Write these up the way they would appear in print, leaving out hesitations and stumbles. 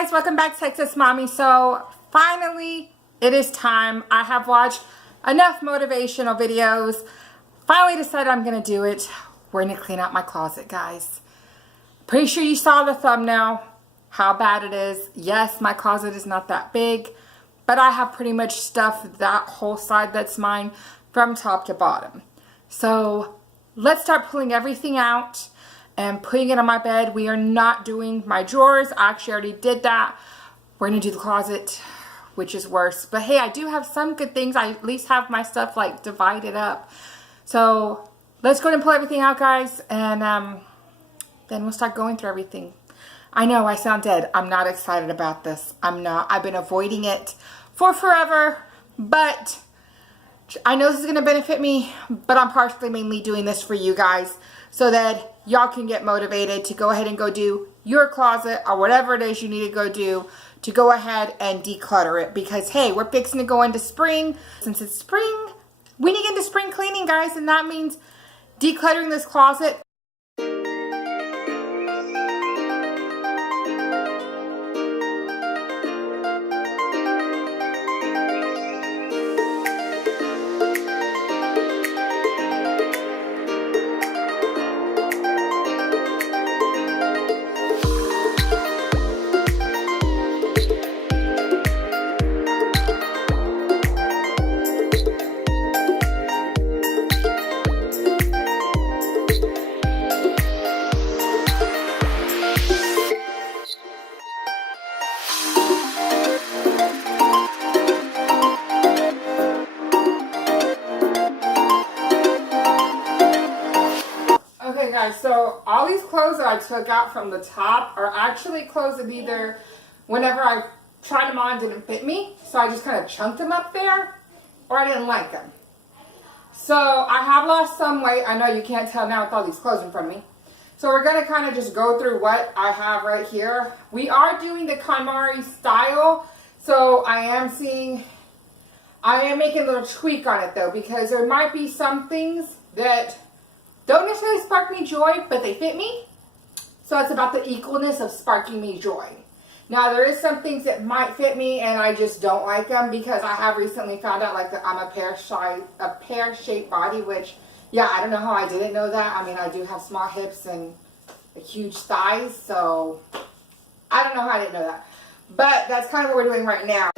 guys, welcome back to Texas Mommy. So finally it is time. I have watched enough motivational videos. Finally decided I'm gonna do it. We're gonna clean out my closet, guys. Pretty sure you saw the thumbnail, how bad it is. Yes, my closet is not that big, but I have pretty much stuff that whole side that's mine from top to bottom. So let's start pulling everything out and putting it on my bed. We are not doing my drawers. I actually already did that. We're gonna do the closet, which is worse. But hey, I do have some good things. I at least have my stuff like divided up. So let's go ahead and pull everything out, guys, and then we'll start going through everything. I know I sound dead. I'm not excited about this. I'm not. I've been avoiding it for forever, but I know this is gonna benefit me, but I'm partially mainly doing this for you guys so that y'all can get motivated to go ahead and go do your closet or whatever it is you need to go do to go ahead and declutter it. Because hey, we're fixing to go into spring. Since it's spring, we need to get into spring cleaning, guys, and that means decluttering this closet. Okay guys, so all these clothes that I took out from the top are actually clothes that either whenever I tried them on didn't fit me, so I just kind of chunked them up there, or I didn't like them. So I have lost some weight. I know you can't tell now with all these clothes in front of me. So we're going to kind of just go through what I have right here. We are doing the Konmari style, so I am making a little tweak on it though, because there might be some things that don't necessarily spark me joy, but they fit me. So it's about the equalness of sparking me joy. Now there is some things that might fit me and I just don't like them, because I have recently found out like that I'm a pear-shaped body, which, yeah, I don't know how I didn't know that. I mean, I do have small hips and huge thighs, so I don't know how I didn't know that. But that's kind of what we're doing right now.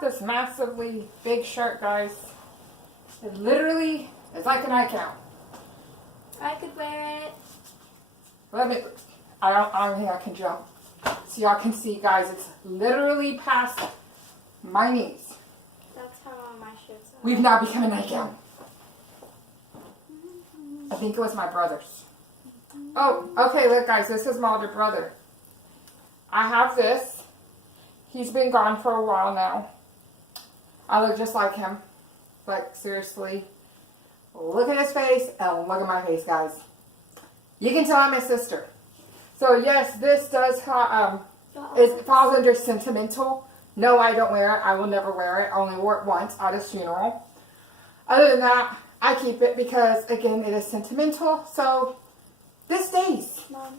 This massively big shirt, guys. It literally is like a nightgown. I could wear it. I don't think I can jump. So y'all can see, guys, it's literally past my knees. That's how all my shirts are. We've now become a nightgown. I think it was my brother's. Oh, okay, look guys, this is my older brother. I have this. He's been gone for a while now. I look just like him. Like, seriously. Look at his face and look at my face, guys. You can tell I'm his sister. So, yes, this does it falls under sentimental. No, I don't wear it. I will never wear it. I only wore it once at his funeral. Other than that, I keep it because, again, it is sentimental. So, this stays. Mom.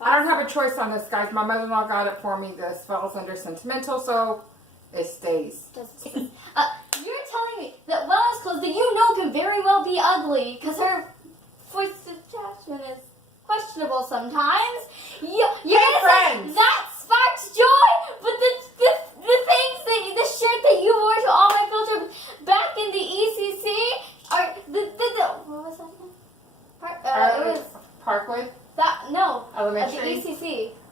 I don't have a choice on this, guys. My mother-in-law got it for me. This falls under sentimental, so it stays. You're telling me that wellness clothes that you know can very well be ugly because her voice of judgment is questionable sometimes. You hey, friends! That sparks joy, but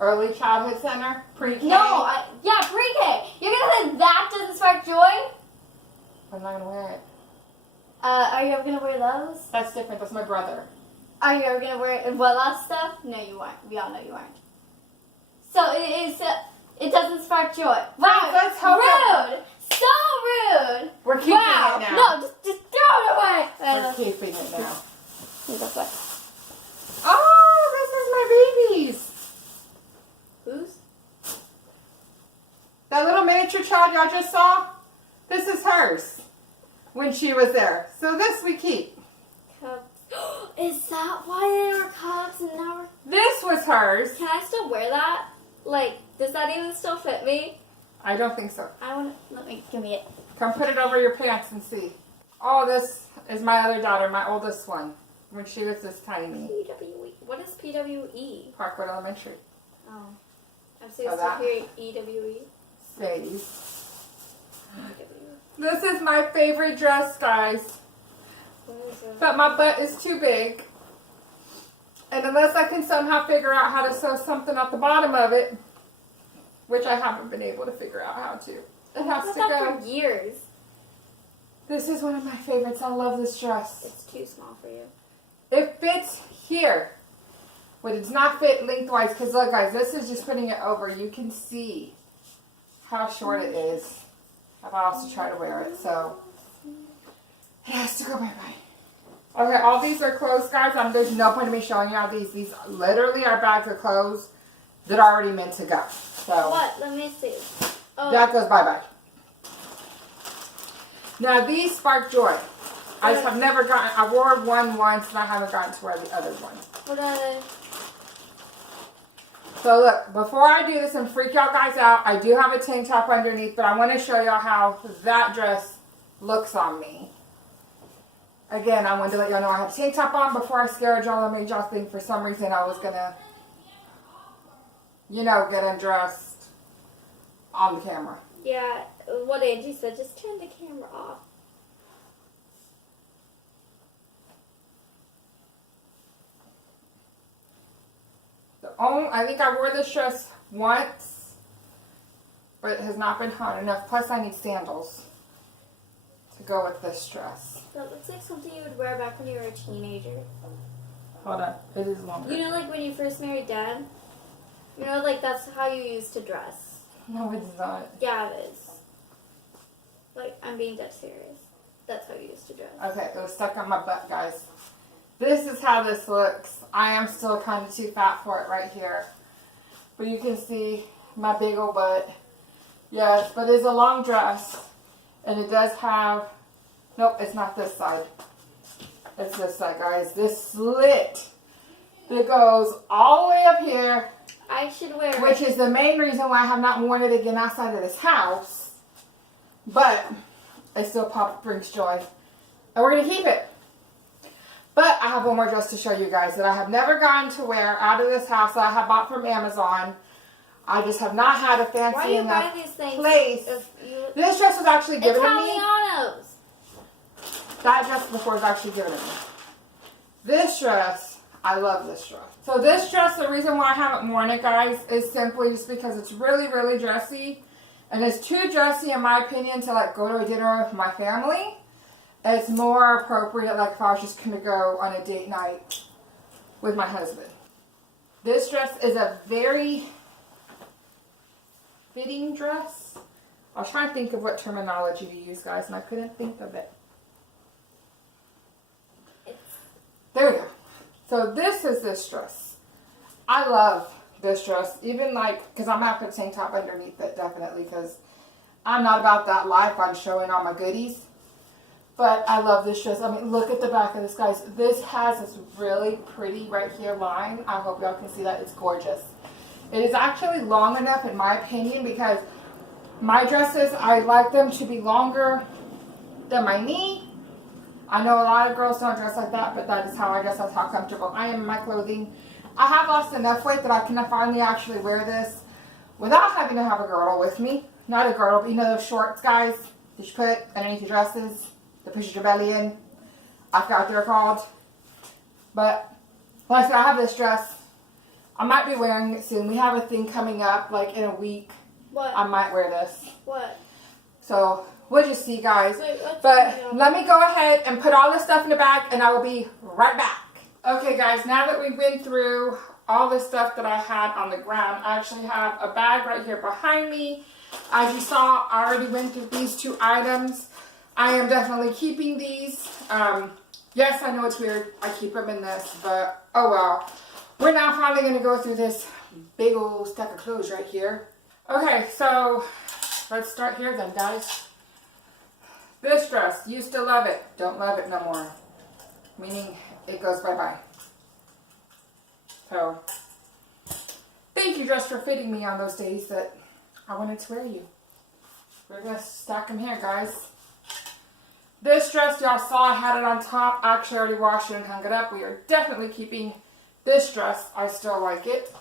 Early Childhood Center? Pre-K? No, yeah, pre-K. You're gonna say that doesn't spark joy? I'm not gonna wear it. Are you ever gonna wear those? That's different. That's my brother. Are you ever gonna wear that stuff? No, you weren't. We all know you weren't. So it is. It doesn't spark joy. Wow, let's hope rude. So rude. We're keeping Wow. it now. No, just throw it away. We're keeping it now. That's what. Oh, this is my baby's. Whose? That little miniature child y'all just saw, this is hers when she was there. So this we keep. Cups. Is that why they were cups and now we're... This was hers. Can I still wear that? Like, does that even still fit me? I don't think so. I want to... Give me it. Come put it over your pants and see. Oh, this is my other daughter, my oldest one, when she was this tiny. PWE. What is PWE? Parkwood Elementary. Oh. I'm so used that? to hearing EWE. Sadie's. EWE. This is my favorite dress, guys. What is it? But my butt is too big. And unless I can somehow figure out how to sew something at the bottom of it, which I haven't been able to figure out how to, it has to go. For years. This is one of my favorites. I love this dress. It's too small for you. It fits here, but it does not fit lengthwise. Because look, guys, this is just putting it over. You can see how short it is. I've also tried to wear it, so it has to go bye-bye. Okay, all these are clothes, guys. There's no point in me showing you all these. These literally are bags of clothes that are already meant to go. So What? Let me see. Oh. that goes bye-bye. Now these spark joy. I just have never gotten, I wore one once and I haven't gotten to wear the other one. What are they? So look, before I do this and freak y'all guys out, I do have a tank top underneath, but I want to show y'all how that dress looks on me. Again, I wanted to let y'all know I had a tank top on before I scared y'all and made y'all think for some reason I was gonna, you know, get undressed on the camera. Yeah, what Angie said, just turn the camera off. I think I wore this dress once, but it has not been hot enough. Plus, I need sandals to go with this dress. That looks like something you would wear back when you were a teenager. Hold on, it is longer. You know, like when you first married Dad? You know, like that's how you used to dress. No, it's not. Yeah, it is. Like, I'm being dead serious. That's how you used to dress. Okay, it was stuck on my butt, guys. This is how this looks. I am still kind of too fat for it right here. But you can see my big old butt. Yes, but it's a long dress. And it does have... Nope, it's not this side. It's this side, guys. This slit that goes all the way up here. I should wear it. Which is the main reason why I have not worn it again outside of this house. But it still brings joy. And we're going to keep it. But I have one more dress to show you guys that I have never gotten to wear out of this house that I have bought from Amazon. I just have not had a fancy enough place. This dress was actually given to me. Italianos. That dress before was actually given to me. This dress, I love this dress. So this dress, the reason why I haven't worn it, guys, is simply just because it's really, really dressy. And it's too dressy, in my opinion, to like go to a dinner with my family. It's more appropriate, like if I was just going to go on a date night with my husband. This dress is a very fitting dress. I was trying to think of what terminology to use, guys, and I couldn't think of it. There we go. So this is this dress. I love this dress, even like, because I'm going to have to put a tank top underneath it, definitely, because I'm not about that life on showing all my goodies. But I love this dress. I mean, look at the back of this, guys. This has this really pretty right here line. I hope y'all can see that. It's gorgeous. It is actually long enough, in my opinion, because my dresses, I like them to be longer than my knee. I know a lot of girls don't dress like that, but that is how I dress. That's how comfortable I am in my clothing. I have lost enough weight that I can finally actually wear this without having to have a girdle with me. Not a girdle, but you know those shorts, guys, that you put underneath your dresses that pushes your belly in. I forgot what they're called. But like I said, I have this dress I might be wearing it soon. We have a thing coming up, like in a week. What? I might wear this. What? So we'll just see, guys. Wait, but let me go ahead and put all this stuff in the bag, and I will be right back. Okay, guys, now that we've been through all the stuff that I had on the ground, I actually have a bag right here behind me. As you saw, I already went through these 2 items. I am definitely keeping these. Yes, I know it's weird. I keep them in this, but oh well. We're now finally going to go through this big old stack of clothes right here. Okay, so let's start here then, guys. This dress, used to love it. Don't love it no more. Meaning it goes bye-bye. So, thank you dress for fitting me on those days that I wanted to wear you. We're going to stack them here, guys. This dress, y'all saw I had it on top. I actually already washed it and hung it up. We are definitely keeping this dress. I still like it.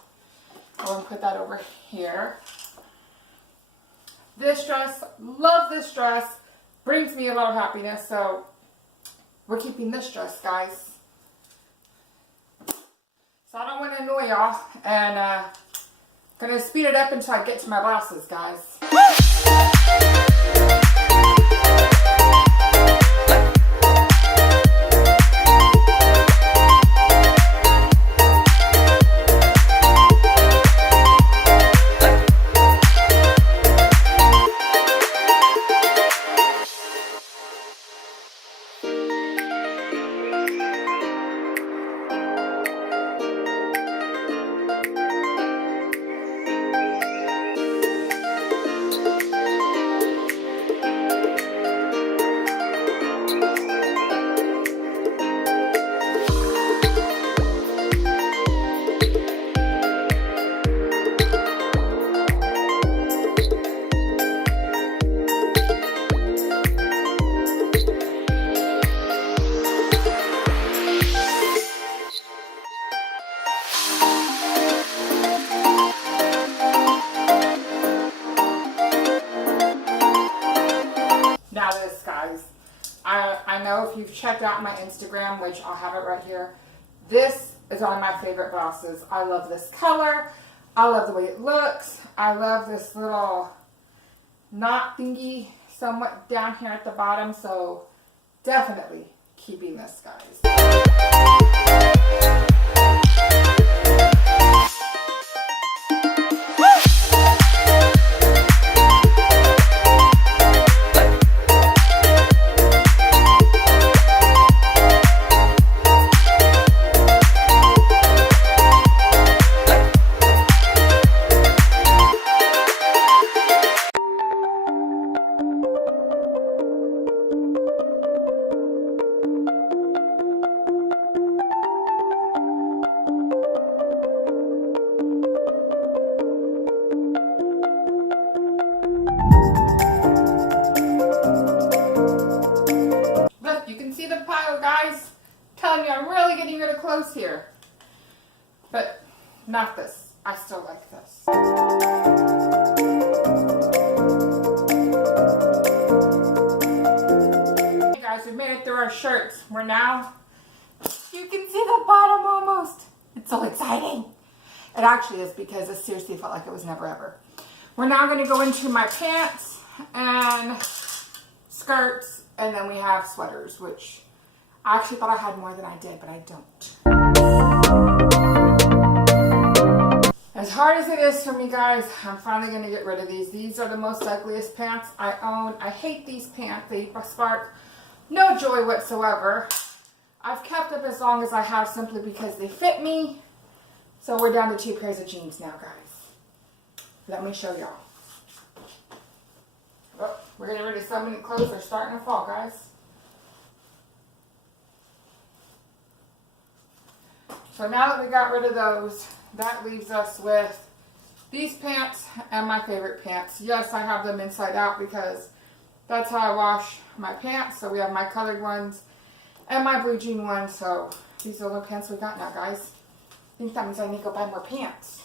I'm going to put that over here. This dress, love this dress. Brings me a lot of happiness. So, we're keeping this dress, guys. So, I don't want to annoy y'all. And, going to speed it up until I get to my blouses, guys. Now this, guys, I know if you've checked out my Instagram, which I'll have it right here, this is one of my favorite blouses. I love this color. I love the way it looks. I love this little knot thingy somewhat down here at the bottom, so definitely keeping this, guys. I'm really getting rid of clothes here. But not this. I still like this. Hey guys, we've made it through our shirts. We're now, you can see the bottom almost. It's so exciting. It actually is because it seriously felt like it was never ever. We're now going to go into my pants and skirts, and then we have sweaters, which I actually thought I had more than I did, but I don't. As hard as it is for me, guys, I'm finally going to get rid of these. These are the most ugliest pants I own. I hate these pants. They spark no joy whatsoever. I've kept them as long as I have simply because they fit me. So we're down to 2 pairs of jeans now, guys. Let me show y'all. Oh, we're getting rid of so many clothes. They're starting to fall, guys. So now that we got rid of those, that leaves us with these pants and my favorite pants. Yes, I have them inside out because that's how I wash my pants. So we have my colored ones and my blue jean ones. So these are the pants we got now, guys. I think that means I need to go buy more pants.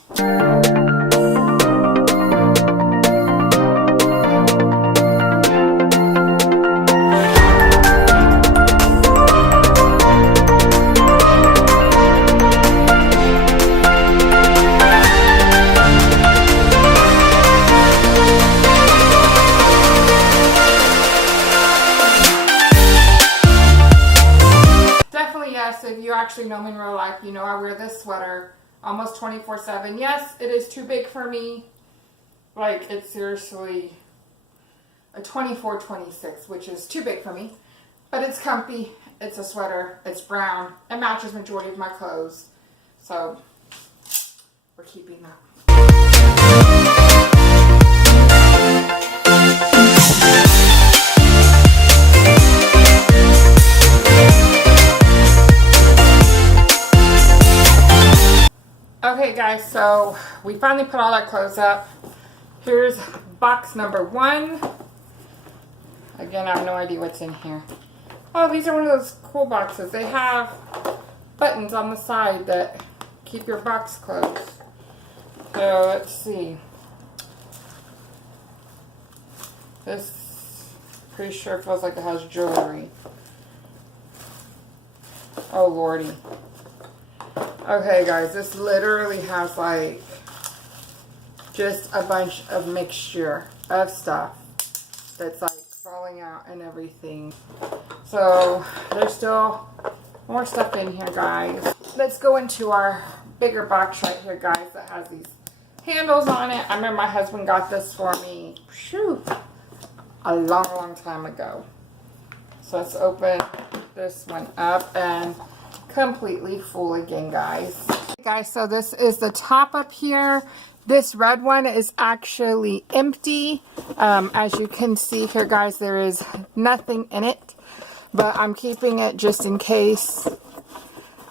actually know me in real life, you know I wear this sweater almost 24/7. Yes, it is too big for me. Like, it's seriously a 24-26, which is too big for me. But it's comfy. It's a sweater. It's brown. It matches majority of my clothes. So, we're keeping that. Okay guys, so we finally put all our clothes up. Here's box number 1. Again, I have no idea what's in here. Oh, these are one of those cool boxes. They have buttons on the side that keep your box closed. So let's see. This, pretty sure feels like it has jewelry. Oh lordy. Okay guys, this literally has like just a bunch of mixture of stuff that's like falling out and everything. So there's still more stuff in here, guys. Let's go into our bigger box right here, guys, that has these handles on it. I remember my husband got this for me, shoot, a long time ago. So let's open this one up and completely full again, guys. Okay, guys, so this is the top up here. This red one is actually empty. As you can see here, guys, there is nothing in it, but I'm keeping it just in case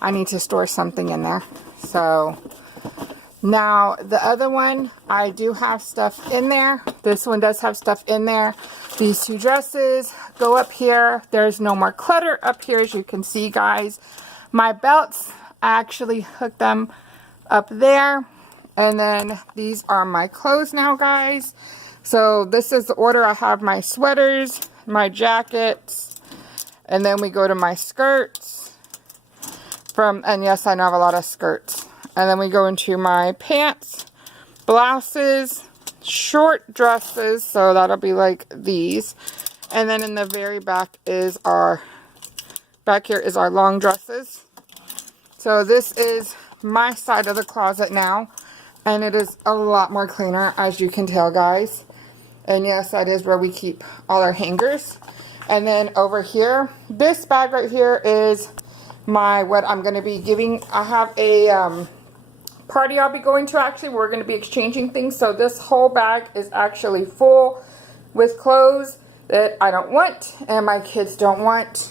I need to store something in there. So now the other one, I do have stuff in there. This one does have stuff in there. These 2 dresses go up here. There's no more clutter up here, as you can see, guys. My belts, I actually hooked them up there. And then these are my clothes now, guys. So this is the order. I have my sweaters, my jackets, and then we go to my skirts. And yes, I know I have a lot of skirts. And then we go into my pants, blouses, short dresses. So that'll be like these. And then in the very back is back here is our long dresses. So this is my side of the closet now. And it is a lot more cleaner, as you can tell, guys. And yes, that is where we keep all our hangers. And then over here, this bag right here is what I'm going to be giving. I have a party I'll be going to, actually. We're going to be exchanging things. So this whole bag is actually full with clothes that I don't want and my kids don't want.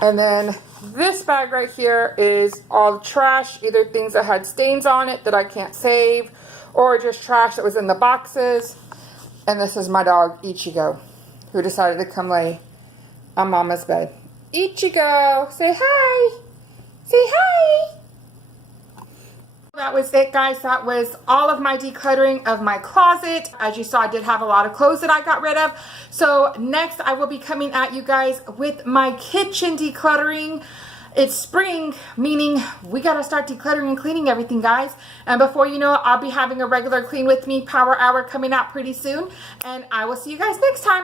And then this bag right here is all trash, either things that had stains on it that I can't save, or just trash that was in the boxes. And this is my dog, Ichigo, who decided to come lay on Mama's bed. Ichigo, say hi. Say hi. That was it, guys. That was all of my decluttering of my closet. As you saw, I did have a lot of clothes that I got rid of. So next I will be coming at you guys with my kitchen decluttering. It's spring, meaning we got to start decluttering and cleaning everything, guys. And before you know it, I'll be having a regular Clean With Me Power Hour coming out pretty soon. And I will see you guys next time.